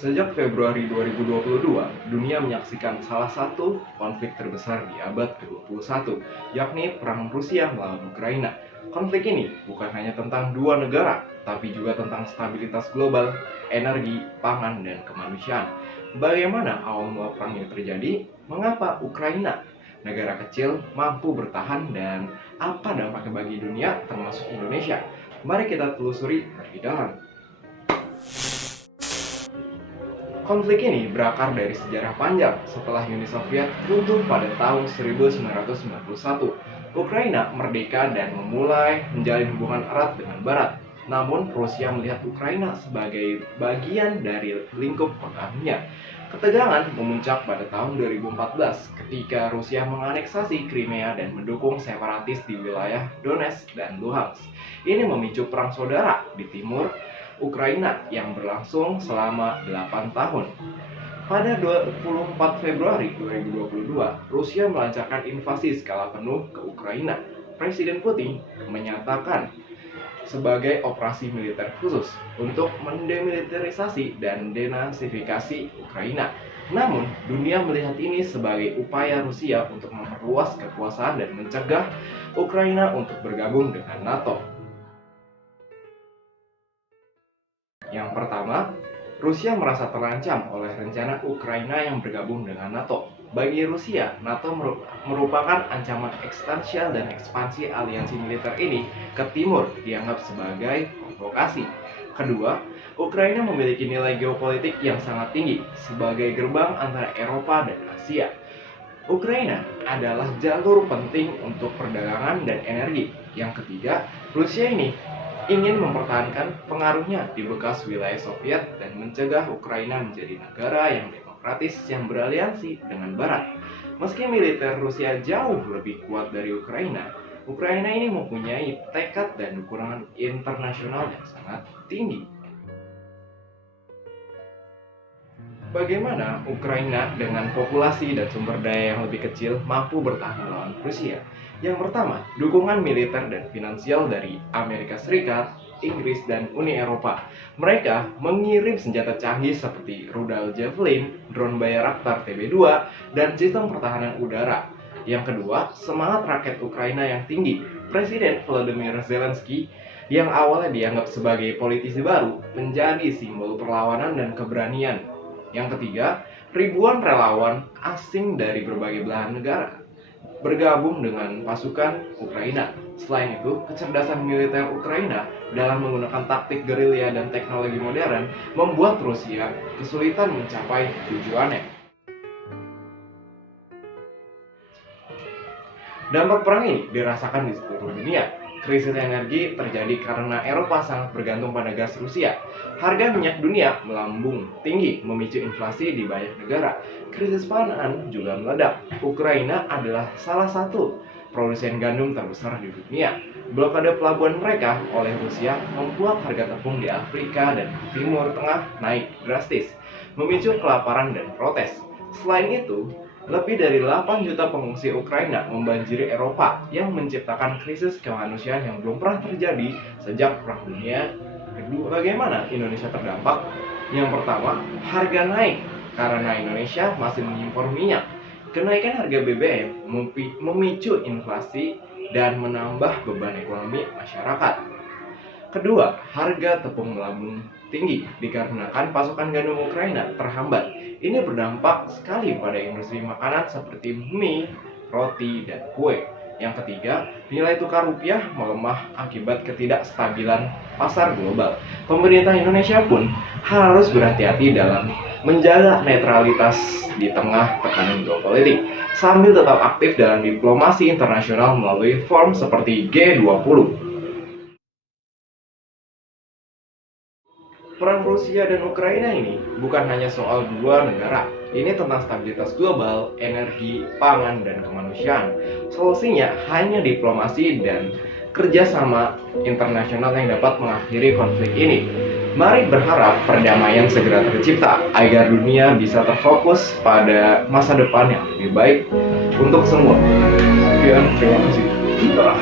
Sejak Februari 2022, dunia menyaksikan salah satu konflik terbesar di abad ke-21, yakni Perang Rusia melawan Ukraina. Konflik ini bukan hanya tentang dua negara, tapi juga tentang stabilitas global, energi, pangan, dan kemanusiaan. Bagaimana awal mula perang ini terjadi? Mengapa Ukraina, negara kecil, mampu bertahan, dan apa dampaknya bagi dunia, termasuk Indonesia? Mari kita telusuri lebih dalam. Konflik ini berakar dari sejarah panjang setelah Uni Soviet runtuh pada tahun 1991. Ukraina merdeka dan memulai menjalin hubungan erat dengan Barat. Namun, Rusia melihat Ukraina sebagai bagian dari lingkup pertahanannya. Ketegangan memuncak pada tahun 2014 ketika Rusia menganeksasi Crimea dan mendukung separatis di wilayah Donetsk dan Luhansk. Ini memicu perang saudara di timur Ukraina yang berlangsung selama 8 tahun. Pada 24 Februari 2022, Rusia melancarkan invasi skala penuh ke Ukraina. Presiden Putin menyatakan sebagai operasi militer khusus untuk mendemilitarisasi dan denasifikasi Ukraina. Namun, dunia melihat ini sebagai upaya Rusia untuk memperluas kekuasaan dan mencegah Ukraina untuk bergabung dengan NATO. Yang pertama, Rusia merasa terancam oleh rencana Ukraina yang bergabung dengan NATO. Bagi Rusia, NATO merupakan ancaman eksistensial dan ekspansi aliansi militer ini ke timur dianggap sebagai provokasi. Kedua, Ukraina memiliki nilai geopolitik yang sangat tinggi sebagai gerbang antara Eropa dan Asia. Ukraina adalah jalur penting untuk perdagangan dan energi. Yang ketiga, Rusia ini ingin mempertahankan pengaruhnya di bekas wilayah Soviet dan mencegah Ukraina menjadi negara yang demokratis yang beraliansi dengan Barat. Meski militer Rusia jauh lebih kuat dari Ukraina, Ukraina ini mempunyai tekad dan dukungan internasional yang sangat tinggi. Bagaimana Ukraina dengan populasi dan sumber daya yang lebih kecil mampu bertahan melawan Rusia? Yang pertama, dukungan militer dan finansial dari Amerika Serikat, Inggris, dan Uni Eropa. Mereka mengirim senjata canggih seperti rudal Javelin, drone Bayraktar TB2, dan sistem pertahanan udara. Yang kedua, semangat rakyat Ukraina yang tinggi. Presiden Volodymyr Zelensky yang awalnya dianggap sebagai politisi baru menjadi simbol perlawanan dan keberanian. Yang ketiga, ribuan relawan asing dari berbagai belahan negara bergabung dengan pasukan Ukraina. Selain itu, kecerdasan militer Ukraina dalam menggunakan taktik gerilya dan teknologi modern membuat Rusia kesulitan mencapai tujuannya. Dampak perang ini dirasakan di seluruh dunia. Krisis energi terjadi karena Eropa sangat bergantung pada gas Rusia. Harga minyak dunia melambung tinggi, memicu inflasi di banyak negara. Krisis pangan juga meledak. Ukraina adalah salah satu produsen gandum terbesar di dunia. Blokade pelabuhan mereka oleh Rusia membuat harga tepung di Afrika dan Timur Tengah naik drastis, memicu kelaparan dan protes. Selain itu, lebih dari 8 juta pengungsi Ukraina membanjiri Eropa yang menciptakan krisis kemanusiaan yang belum pernah terjadi sejak Perang Dunia Kedua. Bagaimana Indonesia terdampak? Yang pertama, harga naik karena Indonesia masih mengimpor minyak. Kenaikan harga BBM memicu inflasi dan menambah beban ekonomi masyarakat. Kedua, harga tepung melambung tinggi dikarenakan pasokan gandum Ukraina terhambat. Ini berdampak sekali pada industri makanan seperti mie, roti, dan kue. Yang ketiga, nilai tukar rupiah melemah akibat ketidakstabilan pasar global. Pemerintah Indonesia pun harus berhati-hati dalam menjaga netralitas di tengah tekanan geopolitik, sambil tetap aktif dalam diplomasi internasional melalui forum seperti G20. Perang Rusia dan Ukraina ini bukan hanya soal dua negara. Ini tentang stabilitas global, energi, pangan, dan kemanusiaan. Solusinya hanya diplomasi dan kerjasama internasional yang dapat mengakhiri konflik ini. Mari berharap perdamaian segera tercipta agar dunia bisa terfokus pada masa depan yang lebih baik untuk semua. Sekian, terima kasih.